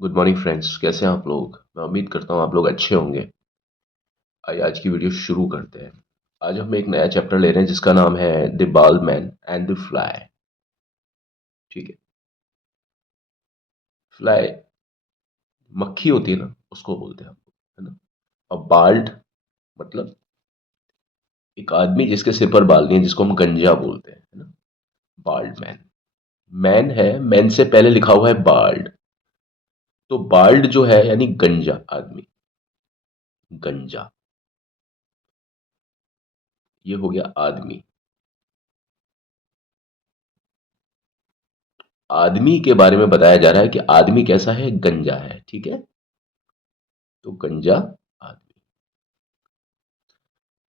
Good morning friends, कैसे हैं आप लोग। मैं उम्मीद करता हूँ आप लोग अच्छे होंगे। आइए आज की वीडियो शुरू करते हैं। आज हम एक नया चैप्टर ले रहे हैं जिसका नाम है the bald man and the fly. ठीक है। फ्लाई मक्खी होती है ना, उसको बोलते हैं हम लोग, है ना। और बाल्ड मतलब एक आदमी जिसके सिर पर बाल नहीं है, जिसको हम गंजा बोलते हैं, है ना। Bald man. मैन है, मैन से पहले लिखा हुआ है बाल्ड। तो बाल्ड जो है यानी गंजा आदमी। गंजा, ये हो गया आदमी। आदमी के बारे में बताया जा रहा है कि आदमी कैसा है, गंजा है। ठीक है। तो गंजा आदमी।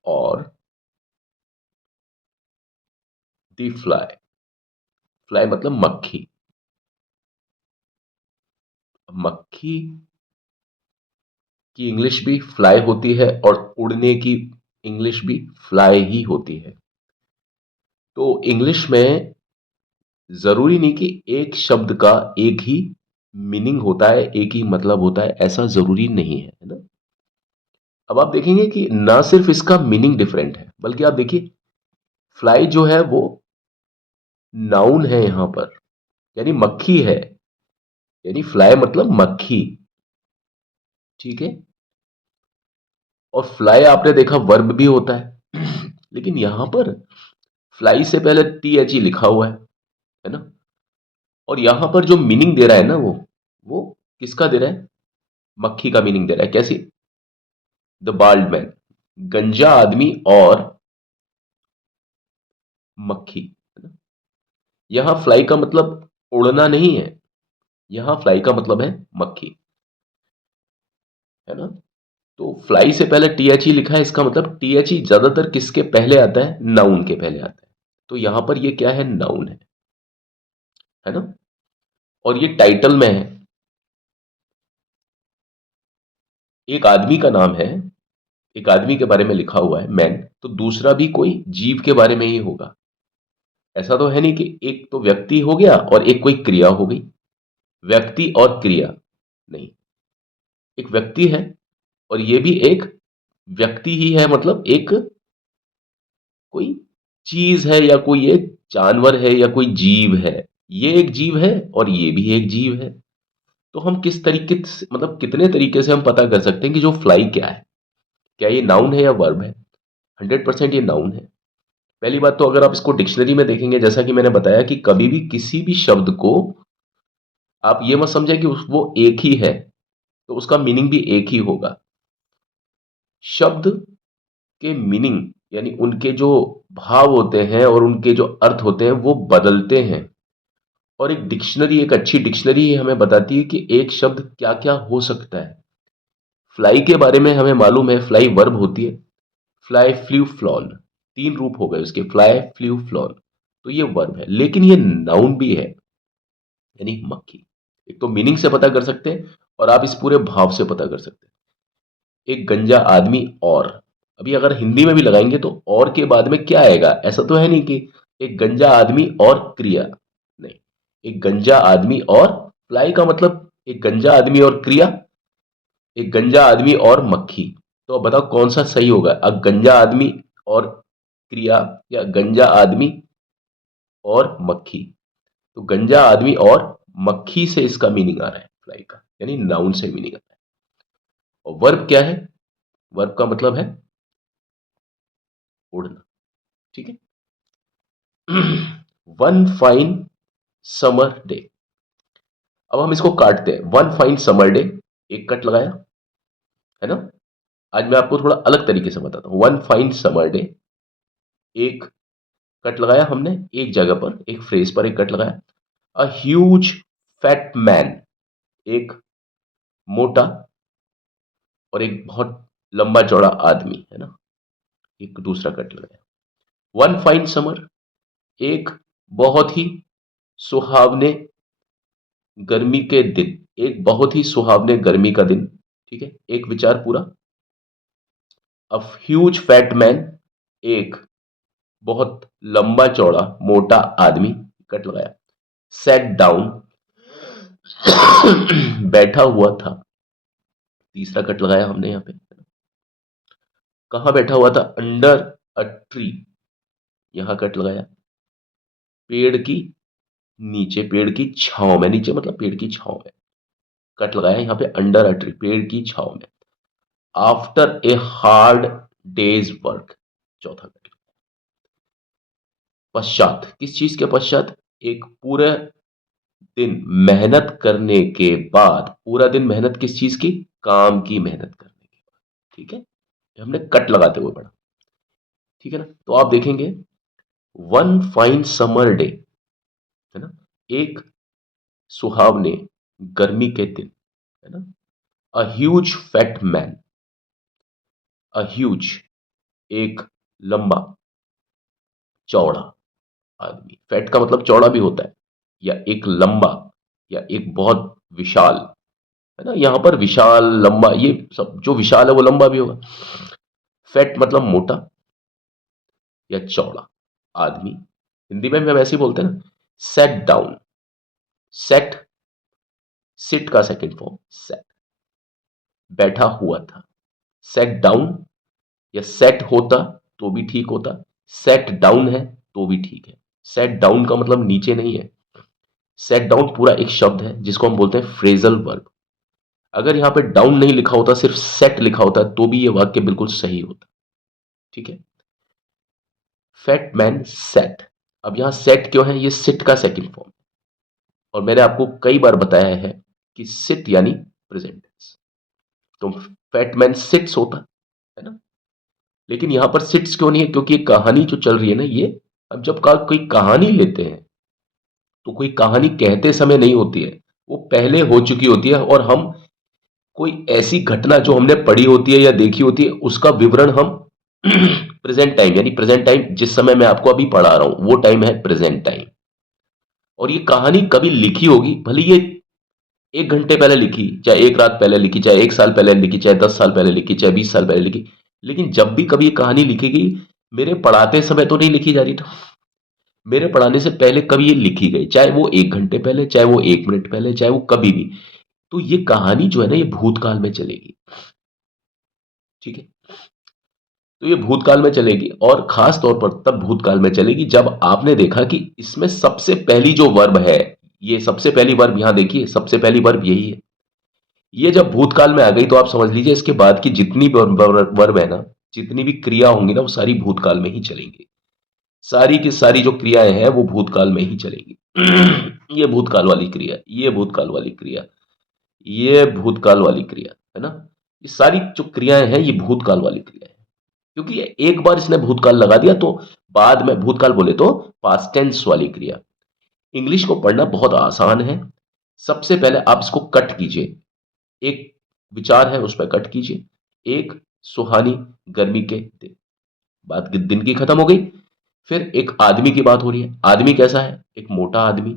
और दी फ्लाई। फ्लाई मतलब मक्खी। मक्खी की इंग्लिश भी फ्लाई होती है और उड़ने की इंग्लिश भी फ्लाई ही होती है। तो इंग्लिश में जरूरी नहीं कि एक शब्द का एक ही मीनिंग होता है, एक ही मतलब होता है, ऐसा जरूरी नहीं है ना। अब आप देखेंगे कि ना सिर्फ इसका मीनिंग डिफरेंट है, बल्कि आप देखिए फ्लाई जो है वो नाउन है यहां पर, यानी मक्खी है। यानी फ्लाई मतलब मक्खी। ठीक है। और फ्लाई आपने देखा वर्ब भी होता है लेकिन यहां पर फ्लाई से पहले टी एच ई लिखा हुआ है ना। और यहां पर जो मीनिंग दे रहा है ना, वो किसका दे रहा है, मक्खी का मीनिंग दे रहा है। कैसी? द बाल्ड मैन, गंजा आदमी और मक्खी, है ना। यहां फ्लाई का मतलब उड़ना नहीं है, यहां फ्लाई का मतलब है मक्खी, है ना। तो फ्लाई से पहले टी एच ई लिखा है, इसका मतलब टी एच ई ज्यादातर किसके पहले आता है, नाउन के पहले आता है। तो यहां पर ये क्या है, नाउन है ना। और ये टाइटल में है, एक आदमी का नाम है, एक आदमी के बारे में लिखा हुआ है मैन, तो दूसरा भी कोई जीव के बारे में ही होगा। ऐसा तो है नहीं कि एक तो व्यक्ति हो गया और एक कोई क्रिया हो गई। व्यक्ति और क्रिया नहीं, एक व्यक्ति है और ये भी एक व्यक्ति ही है, मतलब एक कोई चीज है या कोई एक जानवर है या कोई जीव है। ये एक जीव है और ये भी एक जीव है। तो हम किस तरीके से, मतलब कितने तरीके से हम पता कर सकते हैं कि जो फ्लाई क्या है, क्या ये नाउन है या वर्ब है। 100% ये नाउन है। पहली बात तो अगर आप इसको डिक्शनरी में देखेंगे, जैसा कि मैंने बताया कि कभी भी किसी भी शब्द को आप ये मत समझें कि वो एक ही है, तो उसका मीनिंग भी एक ही होगा। शब्द के मीनिंग यानी उनके जो भाव होते हैं और उनके जो अर्थ होते हैं वो बदलते हैं। और एक डिक्शनरी, एक अच्छी डिक्शनरी ही हमें बताती है कि एक शब्द क्या क्या हो सकता है। फ्लाई के बारे में हमें मालूम है, फ्लाई वर्ब होती है। फ्लाई, फ्लू, फ्लॉन, तीन रूप हो गए उसके, फ्लाई, फ्लू, फ्लॉन। तो ये वर्ब है, लेकिन ये नाउन भी है, यानी मक्खी। एक तो मीनिंग से पता कर सकते हैं और आप इस पूरे भाव से पता कर सकते हैं। एक गंजा आदमी और, अभी अगर हिंदी में भी लगाएंगे तो और के बाद में क्या आएगा, ऐसा तो है नहीं कि एक गंजा आदमी और क्रिया। नहीं, एक गंजा आदमी और फ्लाई का मतलब एक गंजा आदमी और क्रिया, एक गंजा आदमी और मक्खी। तो अब बताओ कौन सा सही होगा, अब गंजा आदमी और क्रिया या गंजा आदमी और मक्खी। तो गंजा आदमी और मक्खी से इसका मीनिंग आ रहा है फ्लाई का, यानी नाउन से मीनिंग आ रहा है। और वर्ब क्या है, वर्ब का मतलब है उड़ना। ठीक है। One fine summer day. अब हम इसको काटते हैं, वन फाइन समर डे, एक कट लगाया, है ना। आज मैं आपको थोड़ा अलग तरीके से बताता हूं। वन फाइन समर डे, एक कट लगाया हमने, एक जगह पर एक फ्रेज पर एक कट लगाया। अ ह्यूज फैट मैन, एक मोटा और एक बहुत लंबा चौड़ा आदमी, है ना। एक दूसरा कट लगाया। वन फाइन समर, एक बहुत ही सुहावने गर्मी के दिन, एक बहुत ही सुहावने गर्मी का दिन। ठीक है, एक विचार पूरा। अ ह्यूज फैट मैन, एक बहुत लंबा चौड़ा मोटा आदमी, कट लगाया। सेट डाउन, बैठा हुआ था, तीसरा कट लगाया हमने यहाँ पे। कहाँ बैठा हुआ था? अंडर अ ट्री, यहां कट लगाया। पेड़ की नीचे, पेड़ की छांव में, नीचे मतलब पेड़ की छांव में कट लगाया यहां पे, अंडर अ ट्री, पेड़ की छांव में। After a hard days work, चौथा कट। पश्चात, किस चीज के पश्चात? एक पूरे दिन मेहनत करने के बाद, पूरा दिन मेहनत किस चीज की? काम की मेहनत करने के बाद। ठीक है, ये हमने कट लगाते हुए पढ़ा। ठीक है ना? तो आप देखेंगे, वन फाइन समर डे, है ना, एक सुहावने गर्मी के दिन, है ना, a huge fat man, a huge एक लंबा चौड़ा आदमी, फैट का मतलब चौड़ा भी होता है, या एक लंबा, या एक बहुत विशाल, है ना, यहां पर विशाल लंबा, ये सब जो विशाल है वो लंबा भी होगा। फैट मतलब मोटा या चौड़ा आदमी, हिंदी में हम ऐसे ही बोलते हैं ना, सेट डाउन, सेट, सिट का सेकंड फॉर्म सेट, बैठा हुआ था। सेट डाउन, या सेट होता तो भी ठीक होता, सेट डाउन है तो भी ठीक है। सेट डाउन का मतलब नीचे नहीं है। सेट डाउन पूरा एक शब्द है जिसको हम बोलते हैं फ्रेजल वर्ब। अगर यहां पे डाउन नहीं लिखा होता, सिर्फ सेट लिखा होता तो भी ये वाक्य बिल्कुल सही होता। ठीक है, फैट मैन सेट। अब यहां सेट क्यों है? ये सिट का सेकंड फॉर्म, और मैंने आपको कई बार बताया है कि सिट यानी प्रेजेंट टेंस, तो फैट मैन सिट्स होता है ना। लेकिन यहां पर सिट्स क्यों नहीं है? क्योंकि ये कहानी जो चल रही है ना, ये अब जब कोई कहानी लेते हैं तो कोई कहानी कहते समय नहीं होती है, वो पहले हो चुकी होती है, और हम कोई ऐसी घटना जो हमने पढ़ी होती है या देखी होती है उसका विवरण हम प्रेजेंट टाइम, यानी प्रेजेंट टाइम जिस समय मैं आपको अभी पढ़ा रहा हूं वो टाइम है प्रेजेंट टाइम। और ये कहानी कभी लिखी होगी, भले ये 1 घंटे पहले लिखी, चाहे 1 रात पहले लिखी, चाहे 1 साल पहले लिखी, चाहे 10 साल पहले लिखी, चाहे 20 साल पहले लिखी, लेकिन जब भी कभी ये कहानी लिखी गई, मेरे पढ़ाते समय तो नहीं लिखी जा रही थी, मेरे पढ़ाने से पहले कभी ये लिखी गई, चाहे वो 1 घंटे पहले, चाहे वो 1 मिनट पहले, चाहे वो कभी भी, तो ये कहानी जो है ना, ये भूतकाल में चलेगी। ठीक है, तो ये भूतकाल में चलेगी, और खास तौर पर तब भूतकाल में चलेगी जब आपने देखा कि इसमें सबसे पहली जो वर्ब है, ये सबसे पहली वर्ब यहां देखिए, सबसे पहली वर्ब यही है। ये जब भूतकाल में आ गई तो आप समझ लीजिए इसके बाद की जितनी भी वर्ब है ना, जितनी भी क्रिया होंगी ना, वो सारी भूतकाल में ही चलेंगी। सारी की सारी जो क्रियाएं हैं वो भूतकाल में ही चलेंगी। ये भूतकाल वाली क्रिया, ये भूतकाल वाली क्रिया, ये भूतकाल वाली क्रिया, है ना, ये सारी जो क्रियाएं हैं ये भूतकाल वाली क्रिया है। क्योंकि ये एक बार इसने भूतकाल लगा दिया तो बाद में, भूतकाल बोले तो पास्ट टेंस वाली क्रिया। इंग्लिश को पढ़ना बहुत आसान है। सबसे पहले आप इसको कट कीजिए, एक विचार है उस पर कट कीजिए। एक सुहानी गर्मी के दिन, बात दिन की खत्म हो गई। फिर एक आदमी की बात हो रही है, आदमी कैसा है? एक मोटा आदमी,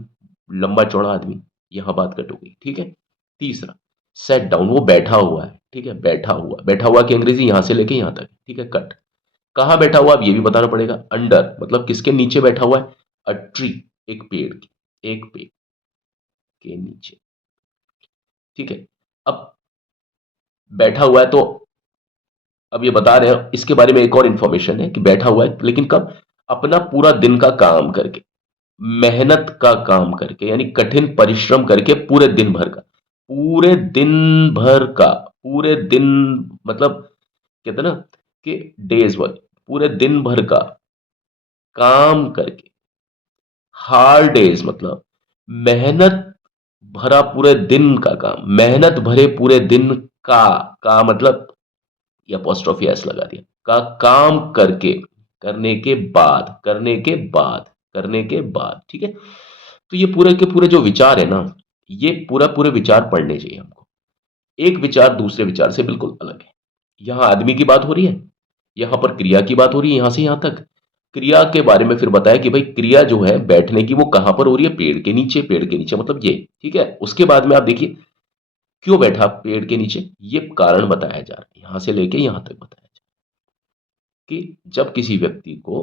लंबा चौड़ा आदमी, यहां बात कट हो गई। ठीक है, तीसरा सेट डाउन, वो बैठा हुआ है। ठीक है, बैठा हुआ, बैठा हुआ की अंग्रेजी यहां से लेके यहां तक। ठीक है, कट। कहां बैठा हुआ अब ये भी बताना पड़ेगा। अंडर मतलब किसके नीचे बैठा हुआ है? अ ट्री, एक पेड़ की, एक पेड़ के नीचे। ठीक है, अब बैठा हुआ है तो अब ये बता रहे हैं, इसके बारे में एक और इंफॉर्मेशन है कि बैठा हुआ है, लेकिन कब? अपना पूरा दिन का काम करके, मेहनत का काम करके, यानी कठिन परिश्रम करके, पूरे दिन भर का, पूरे दिन भर का, पूरे दिन मतलब कहते हैं ना कि डेज वर्क, पूरे दिन भर का काम करके। हार्ड डेज मतलब मेहनत भरा पूरे दिन का काम, मेहनत भरे पूरे दिन का मतलब या अपोस्ट्रोफी एस लगा दिया, का काम करके, करने के बाद, करने के बाद, करने के बाद। ठीक है, तो ये पूरे के पूरे जो विचार है ना, ये पूरा पूरे विचार पढ़ने चाहिए हमको। एक विचार दूसरे विचार से बिल्कुल अलग है। यहां आदमी की बात हो रही है, यहां पर क्रिया की बात हो रही है, यहां से यहां तक। क्रिया के बारे में फिर बताया कि भाई क्रिया जो है बैठने की वो कहां पर हो रही है? पेड़ के नीचे, पेड़ के नीचे मतलब ये। ठीक है, उसके बाद में आप देखिए क्यों बैठा पेड़ के नीचे, ये कारण बताया जा रहा है, यहां से लेके यहां तक बताया जा रहा है कि जब किसी व्यक्ति को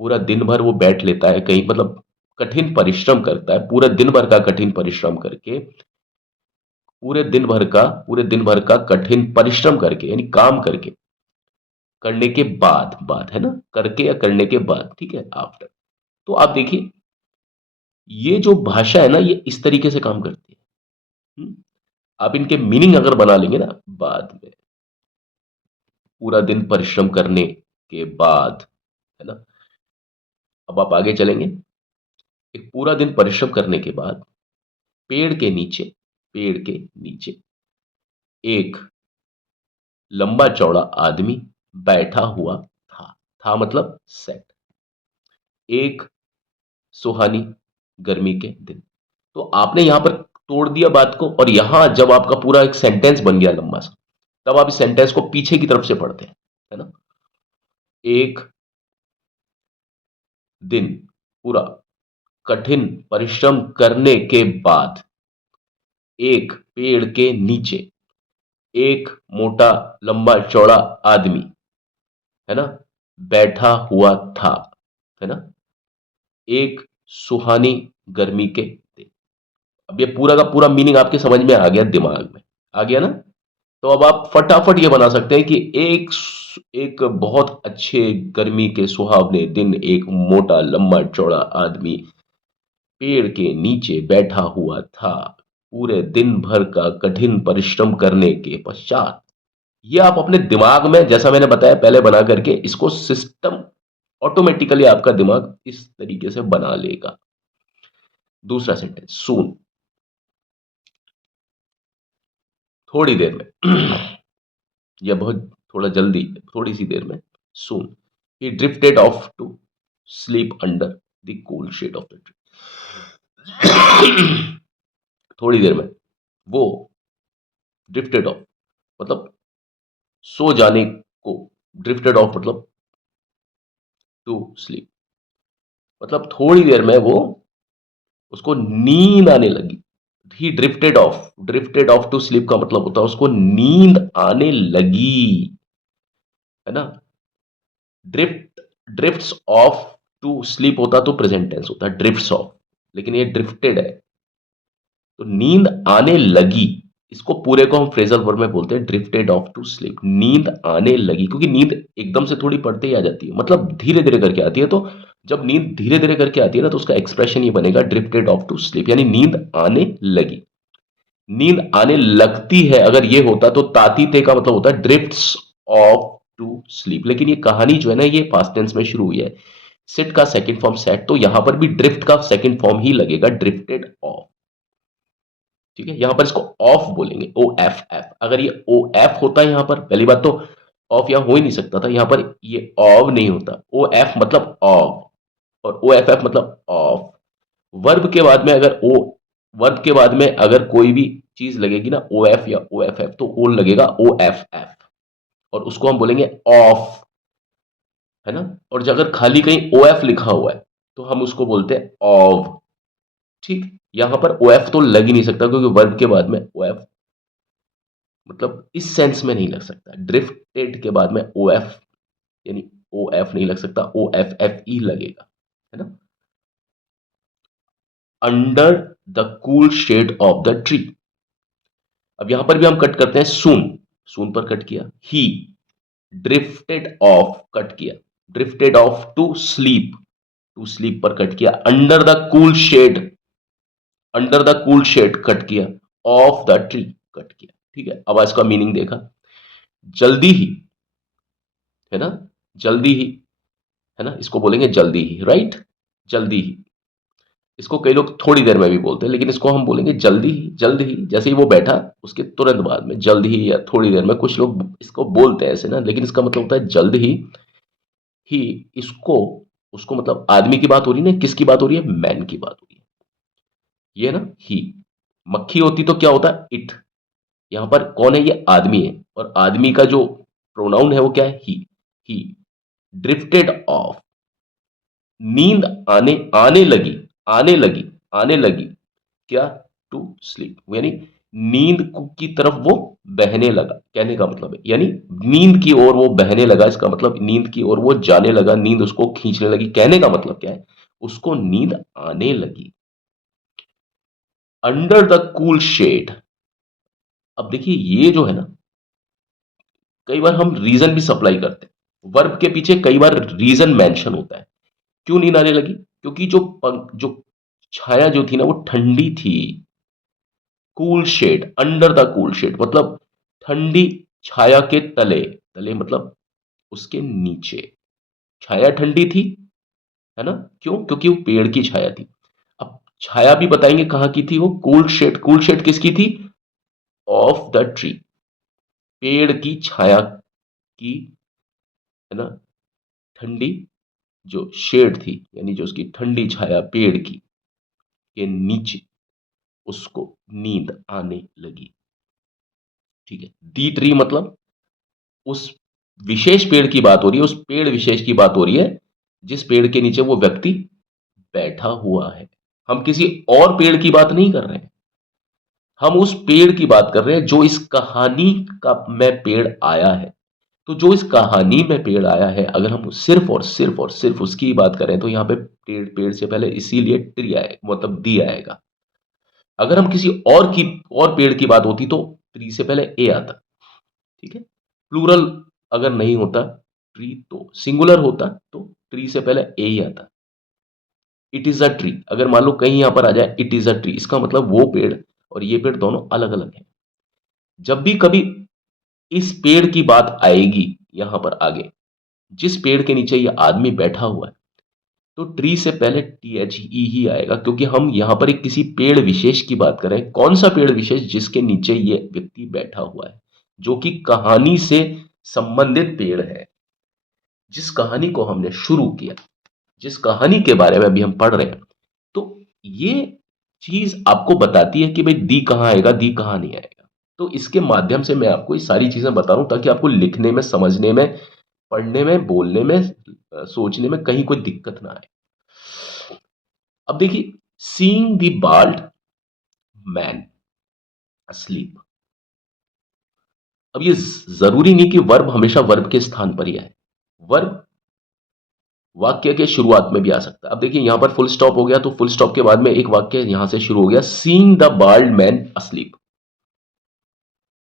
पूरा दिन भर वो बैठ लेता है कहीं, मतलब कठिन परिश्रम करता है, पूरा दिन भर का कठिन परिश्रम करके पूरे दिन भर का कठिन परिश्रम करके यानी काम करके, करने के बाद, बाद है ना, करके या करने के बाद, ठीक है, आफ्टर। तो आप देखिए ये जो भाषा है ना ये इस तरीके से काम करती है। आप इनके मीनिंग अगर बना लेंगे ना, बाद में, पूरा दिन परिश्रम करने के बाद, है ना। अब आप आगे चलेंगे, एक पूरा दिन परिश्रम करने के बाद पेड़ के नीचे एक लंबा चौड़ा आदमी बैठा हुआ था मतलब सेट, एक सुहानी गर्मी के दिन। तो आपने यहां पर तोड़ दिया बात को, और यहां जब आपका पूरा एक सेंटेंस बन गया लंबा सा, तब आप इस सेंटेंस को पीछे की तरफ से पढ़ते हैं, है ना। एक दिन पूरा कठिन परिश्रम करने के बाद एक पेड़ के नीचे एक मोटा लंबा चौड़ा आदमी, है ना, बैठा हुआ था, है ना, एक सुहानी गर्मी के दिन। अब ये पूरा का पूरा मीनिंग आपके समझ में आ गया, दिमाग में आ गया ना। तो अब आप फटाफट ये बना सकते हैं कि एक बहुत अच्छे गर्मी के सुहावने दिन एक मोटा लंबा चौड़ा आदमी पेड़ के नीचे बैठा हुआ था, पूरे दिन भर का कठिन परिश्रम करने के पश्चात। ये आप अपने दिमाग में, जैसा मैंने बताया पहले, बना करके इसको सिस्टम ऑटोमेटिकली आपका दिमाग इस तरीके से बना लेगा। दूसरा सेंटेंस, सून, थोड़ी देर में या बहुत थोड़ा जल्दी, थोड़ी सी देर में, soon he drifted off to sleep under the cool shade of the tree. थोड़ी देर में वो ड्रिफ्टेड ऑफ मतलब सो जाने को, ड्रिफ्टेड ऑफ मतलब टू स्लीप, मतलब थोड़ी देर में वो, उसको नींद आने लगी। ही ड्रिफ्टेड ऑफ टू स्लीप का मतलब होता है उसको नींद आने लगी, है ना। ड्रिफ्ट्स ऑफ टू स्लीप होता तो प्रेजेंट टेंस होता, ड्रिफ्ट्स ऑफ, लेकिन ये ड्रिफ्टेड है, तो नींद आने लगी, इसको पूरे को हम फ्रेजल वर्ब में बोलते हैं ड्रिफ्टेड ऑफ टू स्लीप, नींद आने लगी, क्योंकि नींद एकदम से थोड़ी पड़ते ही आ जाती है, मतलब धीरे धीरे करके आती है। तो जब नींद धीरे धीरे करके आती है ना, तो उसका एक्सप्रेशन ये बनेगा ड्रिफ्टेड ऑफ टू स्लीप, यानी नींद आने लगी। नींद आने लगती है अगर ये होता तो ताती थे का मतलब होता है ड्रिफ्ट्स ऑफ टू स्लीप, लेकिन ये कहानी जो है ना ये पास्ट टेंस में शुरू हुई है, सिट का सेकंड फॉर्म सेट, तो यहां पर भी ड्रिफ्ट का सेकंड फॉर्म ही लगेगा, ड्रिफ्टेड ऑफ। ठीक है, यहां पर इसको ऑफ बोलेंगे, ओ एफ एफ। अगर ये ओ एफ होता है यहां पर, पहली बात तो ऑफ यहां हो ही नहीं सकता था, यहां पर ये ऑफ नहीं होता, ओ एफ मतलब ऑफ, और ओ एफ एफ मतलब ऑफ। वर्ब के बाद में अगर ओ वर्ब के बाद में अगर कोई भी चीज लगेगी ना, ओ एफ या ओ एफ एफ, तो ओ लगेगा ओ एफ एफ, और उसको हम बोलेंगे ऑफ, है ना। और अगर खाली कहीं ओ एफ लिखा हुआ है तो हम उसको बोलते हैं ऑफ। ठीक, यहां पर ओ एफ तो लग ही नहीं सकता, क्योंकि वर्ब के बाद में ओ एफ मतलब इस सेंस में नहीं लग सकता, ड्रिफ्टेड के बाद में ओ एफ यानी ओ एफ नहीं लग सकता, ओ एफ एफ ई लगेगा, है ना। Under the cool shade of the tree, अब यहां पर भी हम कट करते हैं, सून, सून पर कट किया, ही ड्रिफ्टेड ऑफ कट किया, ड्रिफ्टेड ऑफ टू स्लीप पर कट किया, under the cool shade, under the cool shade cut किया, ऑफ द ट्री कट किया। ठीक है, अब इसका मीनिंग देखा, जल्दी ही, है ना, जल्दी ही, है ना, इसको बोलेंगे जल्दी ही, राइट, जल्दी ही। इसको कई लोग थोड़ी देर में भी बोलते हैं, लेकिन इसको हम बोलेंगे जल्दी ही, जल्द ही, जैसे ही वो बैठा उसके तुरंत बाद में, जल्द ही या थोड़ी देर में, कुछ लोग इसको बोलते हैं ऐसे ना, लेकिन इसका मतलब होता है जल्द ही इसको, उसको मतलब आदमी की बात हो रही है ना, किसकी बात हो रही है, मैन की बात हो रही है, ये ना ही। मक्खी होती तो क्या होता है, इट, यहां पर कौन है, ये आदमी है, और आदमी का जो प्रोनाउन है वो क्या है, ही ड्रिफ्टेड ऑफ, नींद आने आने लगी, आने लगी, आने लगी, क्या, टू स्लीप, यानी नींद की तरफ वो बहने लगा, कहने का मतलब है, यानी नींद की ओर वो बहने लगा, इसका मतलब नींद की ओर वो जाने लगा, नींद उसको खींचने लगी, कहने का मतलब क्या है, उसको नींद आने लगी। अंडर द कूल शेड, अब देखिए ये जो है ना, कई बार हम रीजन भी सप्लाई करते हैं, वर्ब के पीछे कई बार रीजन मेंशन होता है। क्यों नींद आने लगी? क्योंकि जो छाया जो थी ना वो ठंडी थी। Cool shade, under the cool shade मतलब ठंडी छाया के तले, तले मतलब उसके नीचे छाया ठंडी थी, है ना? क्यों? क्योंकि वो पेड़ की छाया थी। अब छाया भी बताएंगे कहां की थी वो, कूल शेड, कूल शेड किसकी थी? ऑफ द ट्री, पेड़ की छाया की, है ना? ठंडी जो शेड थी, यानी जो उसकी ठंडी छाया पेड़ की के नीचे उसको नींद आने लगी। ठीक है, दी ट्री मतलब उस विशेष पेड़ की बात हो रही है, उस पेड़ विशेष की बात हो रही है जिस पेड़ के नीचे वो व्यक्ति बैठा हुआ है। हम किसी और पेड़ की बात नहीं कर रहे हैं, हम उस पेड़ की बात कर रहे हैं जो इस कहानी का में पेड़ आया है। तो जो इस कहानी में पेड़ आया है, अगर हम सिर्फ उसकी ही बात करें तो यहां पे पेड़, पेड़ से पहले इसीलिए ट्री आएगा, मतलब दी आएगा। अगर हम किसी और पेड़ की बात होती तो ट्री से पहले ए आता। ठीक है, प्लूरल अगर नहीं होता ट्री, तो सिंगुलर होता तो ट्री से पहले ए ही आता। इट इज अ ट्री, अगर मान लो कहीं यहां पर आ जाए इट इज अ ट्री, इसका मतलब वो पेड़ और ये पेड़ दोनों अलग अलग हैं। जब भी कभी इस पेड़ की बात आएगी यहां पर आगे, जिस पेड़ के नीचे ये आदमी बैठा हुआ है, तो ट्री से पहले टी एच ई ही आएगा, क्योंकि हम यहां पर एक किसी पेड़ विशेष की बात कर रहे हैं। कौन सा पेड़ विशेष? जिसके नीचे ये व्यक्ति बैठा हुआ है, जो कि कहानी से संबंधित पेड़ है। जिस कहानी को हमने शुरू किया, जिस कहानी के बारे में अभी हम पढ़ रहे हैं, तो ये चीज आपको बताती है कि भाई दी कहाँ आएगा, दी कहाँ नहीं आएगा। तो इसके माध्यम से मैं आपको ये सारी चीजें बता रहा हूं ताकि आपको लिखने में, समझने में, पढ़ने में, बोलने में, सोचने में कहीं कोई दिक्कत ना आए। अब देखिए, seeing the bald man asleep, अब ये जरूरी नहीं कि वर्ब हमेशा वर्ब के स्थान पर ही आए। वर्ब वाक्य के शुरुआत में भी आ सकता है। अब देखिए यहां पर फुल स्टॉप हो गया, तो फुल स्टॉप के बाद में एक वाक्य यहां से शुरू हो गया, seeing the bald man asleep।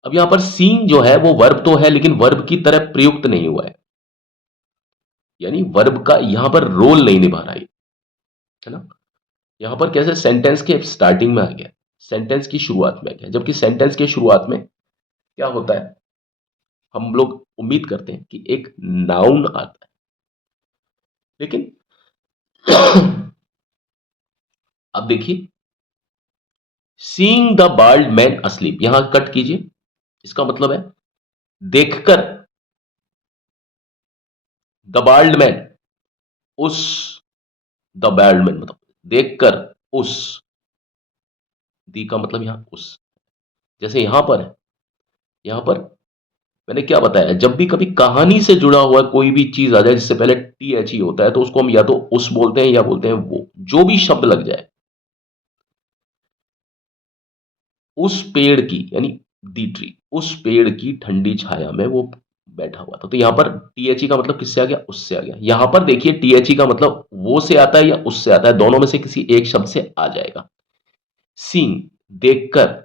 अब यहां पर सीइंग जो है वो वर्ब तो है, लेकिन वर्ब की तरह प्रयुक्त नहीं हुआ है, यानी वर्ब का यहां पर रोल नहीं निभा रहा है ना? यहां पर कैसे सेंटेंस के स्टार्टिंग में आ गया, सेंटेंस की शुरुआत में आ गया, जबकि सेंटेंस के शुरुआत में क्या होता है, हम लोग उम्मीद करते हैं कि एक नाउन आता है, लेकिन अब देखिए, seeing the bald man asleep, यहां कट कीजिए, इसका मतलब है देखकर, द बाल्ड मैन, उस, द बाल्ड मैन मतलब देखकर, उस, दी का मतलब यहां उस, जैसे यहां पर है, यहां पर मैंने क्या बताया, जब भी कभी कहानी से जुड़ा हुआ कोई भी चीज आ जाए जिससे पहले टी एच ई होता है, तो उसको हम या तो उस बोलते हैं या बोलते हैं वो, जो भी शब्द लग जाए, उस पेड़ की, यानी दी ट्री, उस पेड़ की ठंडी छाया में वो बैठा हुआ था। तो यहां पर टीएचई का मतलब किससे आ गया? उससे आ गया। यहां पर देखिए टीएचई का मतलब वो से आता है या उससे आता है, दोनों में से किसी एक शब्द से आ जाएगा। सीन, देखकर,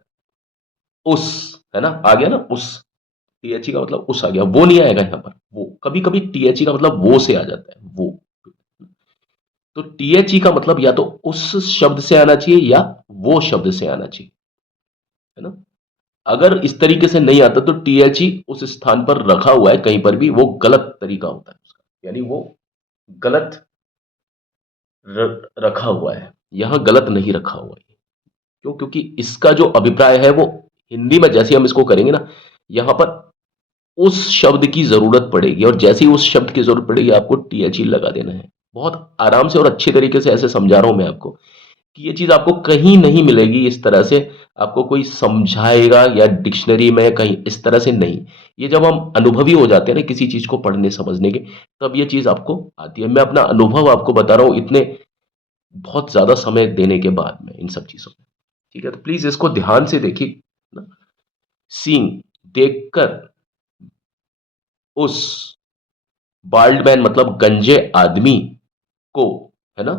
उस, है ना, आ गया ना उस, टीएचई का मतलब उस आ गया, वो नहीं आएगा यहां पर। वो कभी कभी टीएचई का मतलब वो से आ जाता है, वो। तो टीएचई का मतलब या तो उस शब्द से आना चाहिए या वो शब्द से आना चाहिए, है ना? अगर इस तरीके से नहीं आता तो टीएच ही उस स्थान पर रखा हुआ है कहीं पर भी, वो गलत तरीका होता है उसका, यानी वो गलत रखा हुआ है, यहां गलत नहीं रखा हुआ है। क्यों? क्योंकि इसका जो अभिप्राय है वो हिंदी में जैसे हम इसको करेंगे ना, यहां पर उस शब्द की जरूरत पड़ेगी, और जैसे ही उस शब्द की जरूरत पड़ेगी आपको टीएच ही लगा देना है। बहुत आराम से और अच्छे तरीके से ऐसे समझा रहा हूं मैं आपको कि ये चीज आपको कहीं नहीं मिलेगी इस तरह से, आपको कोई समझाएगा या डिक्शनरी में कहीं इस तरह से नहीं। ये जब हम अनुभवी हो जाते हैं ना किसी चीज को पढ़ने समझने के, तब ये चीज आपको आती है। मैं अपना अनुभव आपको बता रहा हूं इतने बहुत ज्यादा समय देने के बाद में इन सब चीजों में। ठीक है, तो प्लीज इसको ध्यान से देखिए ना। सींग, देखकर, उस, बाल्ड मैन मतलब गंजे आदमी को, है ना,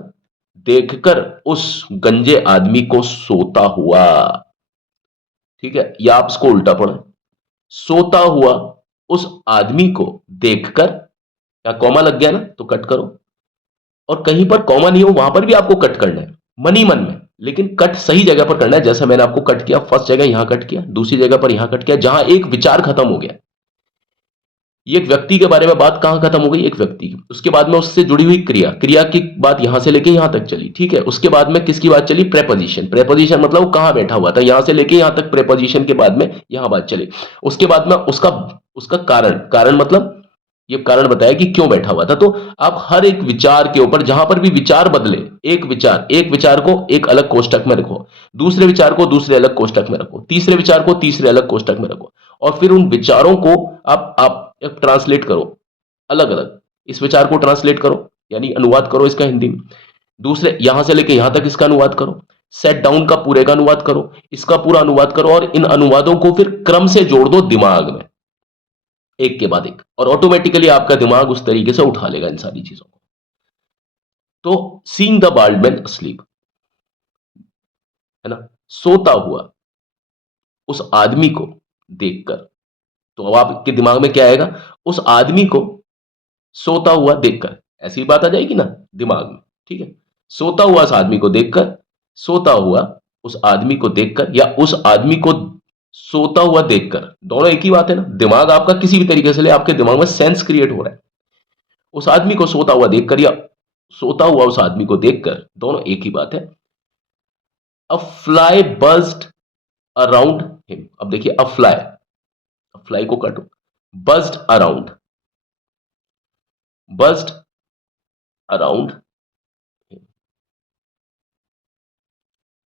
देखकर उस गंजे आदमी को सोता हुआ। ठीक है, या आप इसको उल्टा पढ़ो, सोता हुआ उस आदमी को देखकर, या कॉमा लग गया ना तो कट करो, और कहीं पर कॉमा नहीं हो वहां पर भी आपको कट करना है मन ही मन में, लेकिन कट सही जगह पर करना है। जैसा मैंने आपको कट किया, फर्स्ट जगह यहां कट किया, दूसरी जगह पर यहां कट किया, जहां एक विचार खत्म हो गया। ये एक व्यक्ति के बारे में बात कहां खत्म हो गई, एक व्यक्ति की, उसके बाद में उससे जुड़ी हुई क्रिया, क्रिया की बात यहां से लेके यहां तक चली, ठीक है। उसके बाद में किसकी बात चली, प्रेपोजिशन, प्रेपोजिशन मतलब वो कहां बैठा हुआ था, यहां से लेके यहां तक प्रेपोजिशन के बाद में यहां बात चली। उसके बाद में उसका उसका कारण, कारण मतलब ये कारण बताया कि क्यों बैठा हुआ था। तो आप हर एक विचार के ऊपर जहां पर भी विचार बदले, एक विचार को एक अलग कोष्टक में रखो, दूसरे विचार को दूसरे अलग कोष्टक में रखो, तीसरे विचार को तीसरे अलग कोष्टक में रखो, और फिर उन विचारों को आप ट्रांसलेट करो अलग अलग। इस विचार को ट्रांसलेट करो यानी अनुवाद करो इसका हिंदी में, दूसरे यहां से लेके यहां तक इसका अनुवाद करो, सेट डाउन का पूरे का अनुवाद करो, इसका पूरा अनुवाद करो, और इन अनुवादों को फिर क्रम से जोड़ दो दिमाग में, एक के बाद एक, और ऑटोमेटिकली आपका दिमाग उस तरीके से उठा लेगा इन सारी चीजों को। तो seeing the bald man asleep, है ना, सोता हुआ उस आदमी को देखकर, तो अब आपके दिमाग में क्या आएगा, उस आदमी को सोता हुआ देखकर, ऐसी बात आ जाएगी ना दिमाग में, ठीक है। सोता हुआ उस आदमी को देखकर, सोता हुआ उस आदमी को देखकर, या उस आदमी को सोता हुआ देखकर, दोनों एक ही बात है ना। दिमाग आपका किसी भी तरीके से ले, आपके दिमाग में सेंस क्रिएट हो रहा है। उस आदमी को सोता हुआ देखकर या सोता हुआ उस आदमी को देखकर, दोनों एक ही बात है। अ फ्लाई बज्ड अराउंड हिम, अब देखिए अ फ्लाई को काटो, बज्ड अराउंड, बज्ड अराउंड,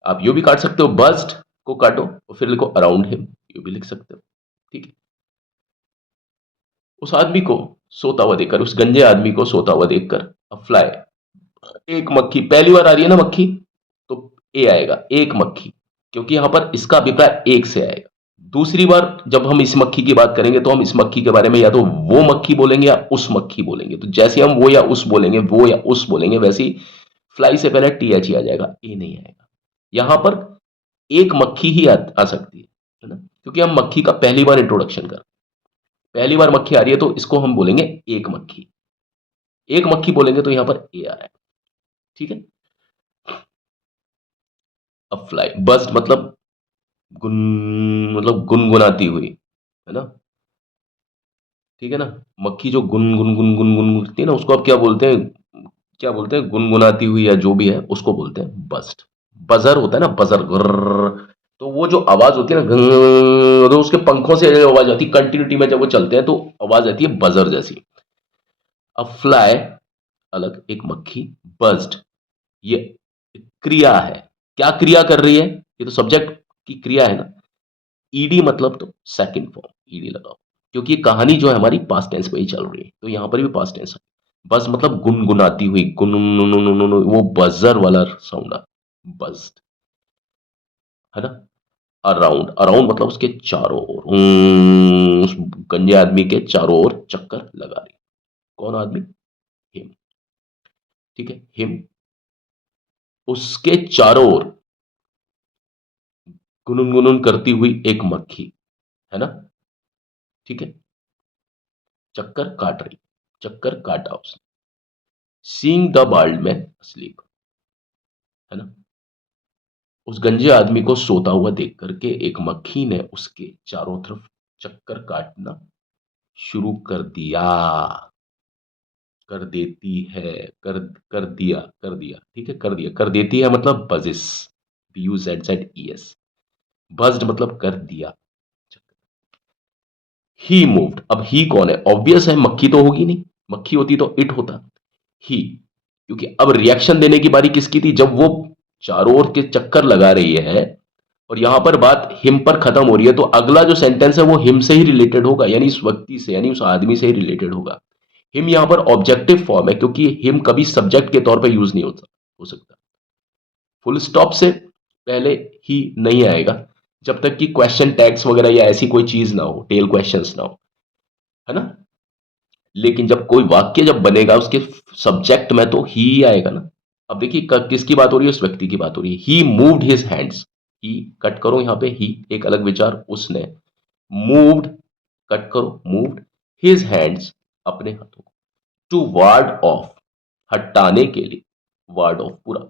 आप यू भी काट सकते हो, बज्ड को काटो और फिर लिखो अराउंड हिम, यू भी लिख सकते हो, ठीक है। उस आदमी को सोता हुआ देखकर, उस गंजे आदमी को सोता हुआ देखकर, अ फ्लाई, एक मक्खी, पहली बार आ रही है ना मक्खी, तो ए आएगा, एक मक्खी, क्योंकि यहां पर इसका अभिप्राय एक से आएगा। दूसरी बार जब हम इस मक्खी की बात करेंगे तो हम इस मक्खी के बारे में या तो वो मक्खी बोलेंगे या उस मक्खी बोलेंगे, तो जैसे हम वो या उस बोलेंगे, वो या उस बोलेंगे, वैसे ही फ्लाई से पहले टी एच ही आ जाएगा, ए नहीं आएगा। यहां पर एक मक्खी ही आ सकती है ना, क्योंकि हम मक्खी का पहली बार इंट्रोडक्शन कर, पहली बार मक्खी आ रही है तो इसको हम बोलेंगे एक मक्खी, एक मक्खी बोलेंगे तो यहां पर ए आ रहा है, ठीक है। अब फ्लाई, बस्ट गुन मतलब गुनगुनाती हुई, है ना, ठीक है ना। मक्खी जो गुन गुन गुन गुन गुन करती है ना, उसको आप क्या बोलते हैं, क्या बोलते हैं, गुनगुनाती हुई या जो भी है उसको बोलते हैं बस्ट। बजर होता है ना, बजर, गुर्र, तो वो जो आवाज होती है ना, तो उसके पंखों से आवाज आती है कंटिन्यूटी में, जब वो चलते हैं तो आवाज आती है बजर जैसी। अब फ्लाई अलग, एक मक्खी, बज्ड, ये क्रिया है, क्या क्रिया कर रही है, ये तो सब्जेक्ट की क्रिया है ना। ईडी मतलब तो सेकंड फॉर्म, ईडी लगाओ, क्योंकि ये कहानी जो है हमारी पास्ट टेंस में ही चल रही है, तो यहां पर भी पास्ट टेंस है। बस मतलब गुनगुनाती हुई, गुन, वो बजर वाला साउंड आ, बज्ड, है ना। अराउंड, अराउंड मतलब उसके चारों ओर, उस गंजे आदमी के चारों ओर चक्कर लगा रही, कौन आदमी, हिम, ठीक है, हिम, उसके चारों ओर गुनुन गुनुन करती हुई एक मक्खी, है ना, ठीक है, चक्कर काट रही, चक्कर काटा उसने, seeing the bald man asleep, है ना, उस गंजे आदमी को सोता हुआ देख करके एक मक्खी ने उसके चारों तरफ चक्कर काटना शुरू कर दिया, कर देती है, कर दिया, ठीक है, कर दिया, कर देती है मतलब buzzes, B U Z Z E S, buzzed मतलब कर दिया। ही मूव्ड, अब ही कौन है, ऑब्वियस है, मक्खी तो होगी नहीं, मक्खी होती तो इट होता, ही, क्योंकि अब रिएक्शन देने की बारी किसकी थी, जब वो चारों ओर के चक्कर लगा रही है और यहां पर बात हिम पर खत्म हो रही है, तो अगला जो सेंटेंस है वो हिम से ही रिलेटेड होगा, यानी इस व्यक्ति से, यानी उस आदमी से ही रिलेटेड होगा। हिम यहां पर ऑब्जेक्टिव फॉर्म है, क्योंकि हिम कभी सब्जेक्ट के तौर पर यूज नहीं हो सकता, फुल स्टॉप से पहले ही नहीं आएगा, जब तक कि क्वेश्चन टैग्स वगैरह या ऐसी कोई चीज ना हो, टेल क्वेश्चंस ना हो, है ना। लेकिन जब कोई वाक्य जब बनेगा उसके सब्जेक्ट में तो ही आएगा ना। अब देखिए किसकी बात हो रही है, उस व्यक्ति की बात हो रही है, ही मूव्ड हिज हैंड्स, ही कट करो, यहाँ पे ही एक अलग विचार, उसने मूव्ड कट करो मूव्ड हिज हैंड्स अपने हाथों को टू वार्ड ऑफ हटाने के लिए, वार्ड ऑफ पूरा,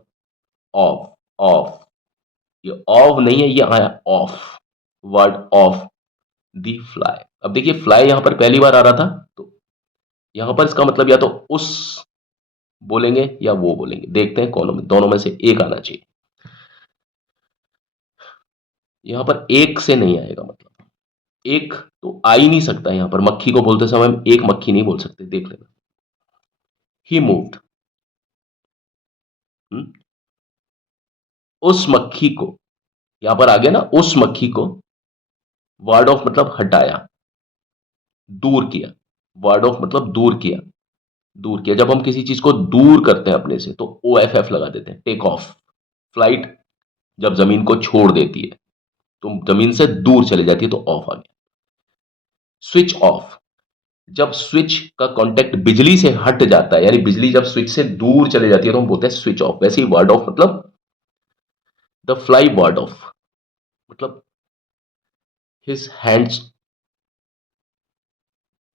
ऑफ ऑफ, ये ऑफ नहीं है, ये आया of, word of the fly. अब देखिए फ्लाई यहां पर पहली बार आ रहा था, तो यहां पर इसका मतलब या तो उस बोलेंगे या वो बोलेंगे, देखते हैं कौन में, दोनों में से एक आना चाहिए। यहां पर एक से नहीं आएगा, मतलब एक तो आ ही नहीं सकता, यहां पर मक्खी को बोलते समय हम एक मक्खी नहीं बोल सकते, देख लेना। ही मूव्ड, उस मक्खी को, यहां पर आ गया ना उस मक्खी को, वार्ड ऑफ मतलब हटाया, दूर किया, वार्ड ऑफ मतलब दूर किया, दूर किया। जब हम किसी चीज को दूर करते हैं अपने से तो ओ एफ एफ लगा देते हैं, टेक ऑफ। फ्लाइट जब जमीन को छोड़ देती है तो जमीन से दूर चली जाती है, तो ऑफ आ गया। स्विच ऑफ, जब स्विच का कांटेक्ट बिजली से हट जाता है, यानी बिजली जब स्विच से दूर चले जाती है तो हम बोलते हैं स्विच ऑफ। वैसे ही वर्ड ऑफ मतलब द फ्लाई वर्ड ऑफ, मतलब his hands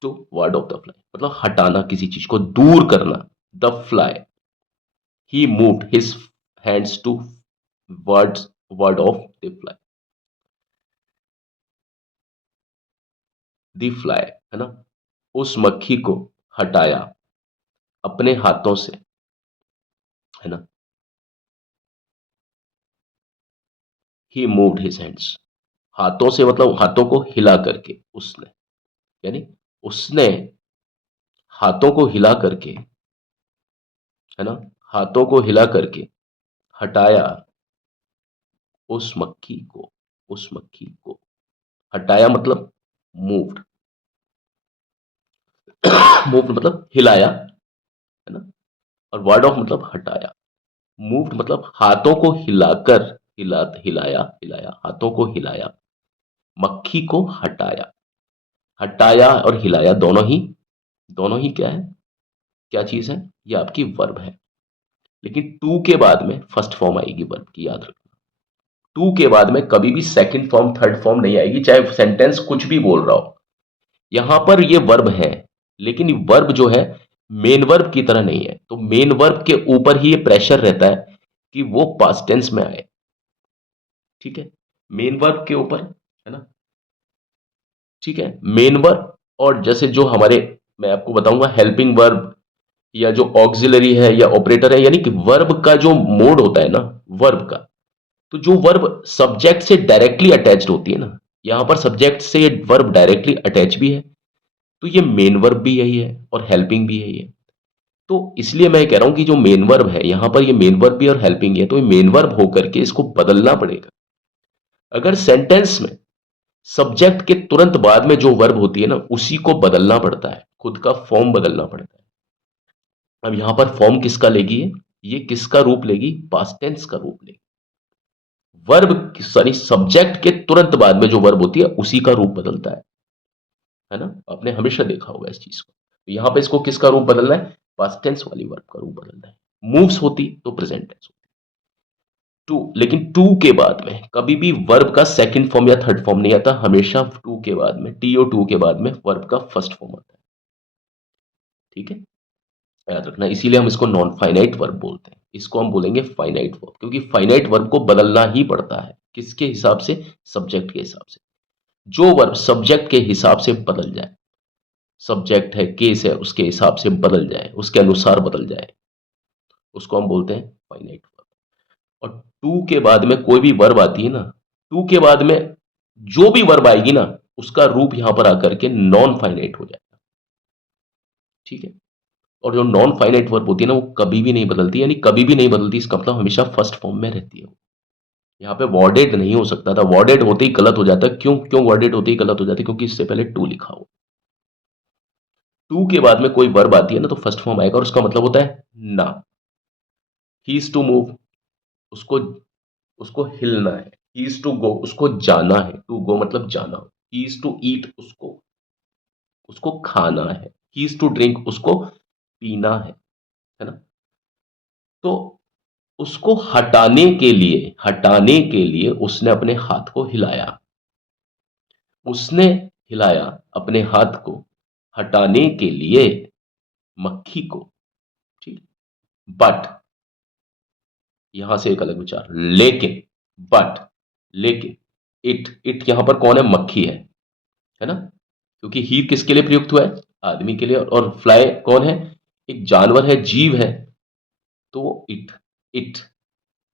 to ward off the fly, मतलब हटाना, किसी चीज को दूर करना। The fly, he moved his hands to wards ward off the fly, the fly है ना, उस मक्खी को हटाया अपने हाथों से, है ना। ही मूव्ड हिज हैंड्स, हाथों से मतलब हाथों को हिला करके, उसने, यानी उसने हाथों को हिला करके, है ना, हाथों को हिला करके हटाया उस मक्खी को, उस मक्खी को हटाया मतलब मूव्ड, मूव्ड मतलब हिलाया, है ना, और वर्ड ऑफ मतलब हटाया। मूव्ड मतलब हाथों को हिलाकर, हिलाया हिलाया, हाथों को हिलाया, मक्खी को हटाया। हटाया और हिलाया दोनों ही क्या है, क्या चीज है, ये आपकी वर्ब है। लेकिन टू के बाद में फर्स्ट फॉर्म आएगी वर्ब की, याद रखना। टू के बाद में कभी भी सेकंड फॉर्म थर्ड फॉर्म नहीं आएगी, चाहे सेंटेंस कुछ भी बोल रहा हो। यहां पर ये वर्ब है, लेकिन वर्ब जो है मेन वर्ब की तरह नहीं है, तो मेन वर्ब के ऊपर ही ये प्रेशर रहता है कि वो पास्ट टेंस में आए। ठीक है, मेन वर्ब के ऊपर, है ना। ठीक है, मेन वर्ब, और जैसे जो हमारे, मैं आपको बताऊंगा हेल्पिंग वर्ब या जो ऑक्सिलरी है या ऑपरेटर है, यानी कि वर्ब का जो मोड होता है ना, वर्ब का, तो जो वर्ब सब्जेक्ट से डायरेक्टली अटैच्ड होती है ना, यहां पर सब्जेक्ट से ये वर्ब डायरेक्टली अटैच भी है, तो ये मेन वर्ब भी यही है और हेल्पिंग भी यही है। तो इसलिए मैं कह रहा हूं कि जो मेन वर्ब है यहां पर, ये मेन वर्ब भी और हेल्पिंग है, तो ये मेन वर्ब होकर के इसको बदलना पड़ेगा। अगर सेंटेंस में सब्जेक्ट के तुरंत बाद में जो वर्ब होती है ना, उसी को बदलना पड़ता है, खुद का फॉर्म बदलना पड़ता है। अब यहां पर फॉर्म किसका लेगी ये किसका रूप लेगी, पास्ट टेंस का रूप लेगी। वर्ब सॉरी सब्जेक्ट के तुरंत बाद में जो वर्ब होती है उसी का रूप बदलता है ना। आपने हमेशा देखा होगा इस चीज को। तो यहां पे इसको किसका रूप बदलना है, पास्ट टेंस वाली वर्ब का रूप बदलना है। मूव्स होती तो प्रेजेंट टेंस होती। टू, लेकिन टू के बाद में कभी भी वर्ब का सेकंड फॉर्म या थर्ड फॉर्म नहीं आता, हमेशा टू के बाद में, टी ओ टू के बाद में वर्ब का फर्स्ट फॉर्म आता है। ठीक है, याद रखना, इसीलिए हम इसको नॉन फाइनाइट वर्ब बोलते हैं, इसको हम बोलेंगे फाइनाइट वर्ब, क्योंकि फाइनाइट वर्ब को बदलना ही पड़ता है, किसके हिसाब से, सब्जेक्ट के हिसाब से। जो वर्ब सब्जेक्ट के हिसाब से बदल जाए, सब्जेक्ट है, केस है, उसके हिसाब से बदल जाए, उसके अनुसार बदल जाए, उसको हम बोलते हैं फाइनाइट वर्ब। और टू के बाद में कोई भी वर्ब आती है ना, टू के बाद में जो भी वर्ब आएगी ना, उसका रूप यहां पर आकर के नॉन फाइनाइट हो जाएगा। ठीक है, और जो नॉन फाइनाइट वर्ब होती है ना, वो कभी भी नहीं बदलती, यानी कभी भी नहीं बदलती, इसका मतलब हमेशा फर्स्ट फॉर्म में रहती है। यहाँ पे वर्डेड नहीं हो सकता था, वर्डेड होते ही गलत हो जाता है। क्यों क्यों वर्डेड होते ही गलत हो जाती है, क्योंकि इससे पहले टू लिखा हो। टू के बाद में कोई वर्ब आती है ना, तो फर्स्ट फॉर्म आएगा और उसका मतलब होता है ना। ही इज टू मूव, उसको उसको हिलना है। ही इज टू गो, उसको जाना है, टू गो मतलब जाना। ही इज टू ईट, उसको उसको खाना है। ही इज टू ड्रिंक, उसको पीना है ना। तो उसको हटाने के लिए उसने अपने हाथ को हिलाया। उसने हिलाया अपने हाथ को हटाने के लिए मक्खी को। ठीक। बट यहां से एक अलग विचार, लेकिन, बट, लेकिन, इट यहां पर कौन है? मक्खी है ना? क्योंकि ही किसके लिए प्रयुक्त हुआ है? आदमी के लिए। और फ्लाई कौन है? एक जानवर है, जीव है। तो इट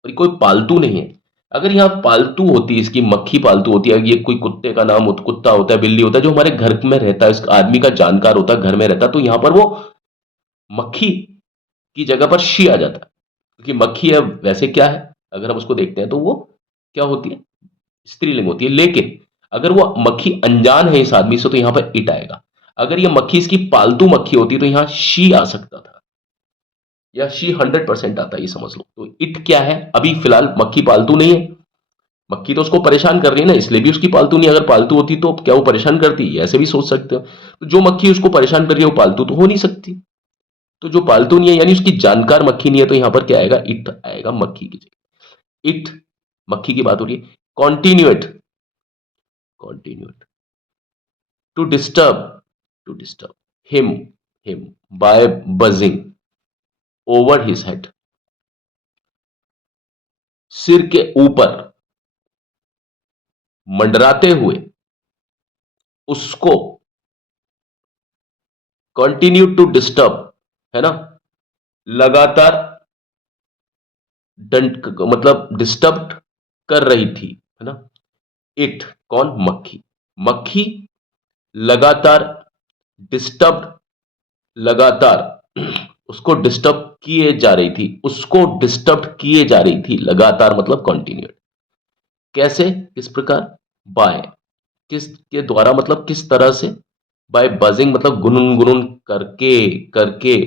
और ये कोई पालतू नहीं है। अगर यहाँ पालतू होती, इसकी मक्खी पालतू होती है, ये कोई कुत्ते का नाम कुत्ता होता है, बिल्ली होता है, जो हमारे घर में रहता है, इस आदमी का जानकार होता है, घर में रहता है, तो यहां पर वो मक्खी की जगह पर शी आ जाता है। क्योंकि मक्खी है, वैसे क्या है, अगर हम उसको देखते हैं तो वो क्या होती है? स्त्रीलिंग होती है। लेकिन अगर वो मक्खी अनजान है इस आदमी से, तो यहां पर इट आएगा। अगर ये मक्खी इसकी पालतू मक्खी होती तो यहां शी आ सकता था, या शी 100% आता, ये समझ लो। तो इट क्या है? अभी फिलहाल मक्खी पालतू नहीं है। मक्खी तो उसको परेशान कर रही है ना, इसलिए भी उसकी पालतू नहीं। अगर पालतू होती तो क्या वो परेशान करती? ऐसे भी सोच सकते हो। तो जो मक्खी उसको परेशान कर रही है वो पालतू तो हो नहीं सकती। तो जो पालतू नहीं है, यानी उसकी जानकार मक्खी नहीं है, तो यहां पर क्या आएगा? इट आएगा मक्खी की जगह। इट, मक्खी की बात हो रही है। Continued, continued, to disturb, to disturb him, him by buzzing over his head, सिर के ऊपर मंडराते हुए उसको, कंटिन्यू टू डिस्टर्ब, है ना, लगातार दंड, मतलब डिस्टर्ब कर रही थी, है ना। इट कौन? मक्खी। मक्खी लगातार डिस्टर्ब, लगातार उसको डिस्टर्ब किए जा रही थी, उसको डिस्टर्ब किए जा रही थी लगातार, मतलब कंटिन्यूड। कैसे? किस प्रकार? बाय, किस के द्वारा, मतलब किस तरह से? बाय बजिंग, मतलब गुनगुन गुनगुन करके, करके।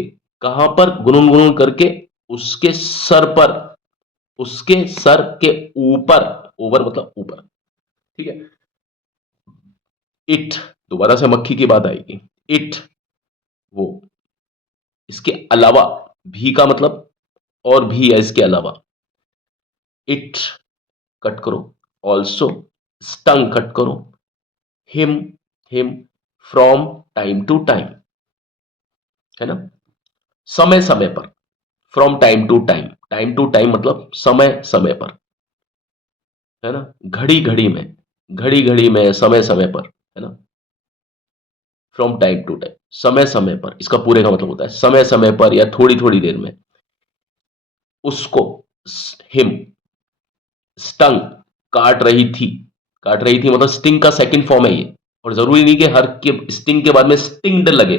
कहां पर गुनगुन गुनगुन करके? उसके सर पर, उसके सर के ऊपर। ओवर मतलब ऊपर। ठीक है। इट, दोबारा से मक्खी की बात आएगी। इट, वो, इसके अलावा, भी का मतलब और भी है इसके अलावा। इट कट करो, ऑल्सो, स्टंग कट करो, him, him, from time to time, है ना, समय समय पर। From time to time, time to time मतलब समय समय पर, है ना। घड़ी घड़ी में, घड़ी घड़ी में, समय समय पर, है ना। फ्रॉम टाइम टू टाइम, समय समय पर, इसका पूरे का मतलब होता है समय समय पर या थोड़ी थोड़ी देर में। उसको, हिम, स्टंग, काट रही थी। काट रही थी मतलब स्टिंग का सेकंड फॉर्म है ये। और जरूरी नहीं कि हर के स्टिंग के बाद में स्टिंग्ड लगे।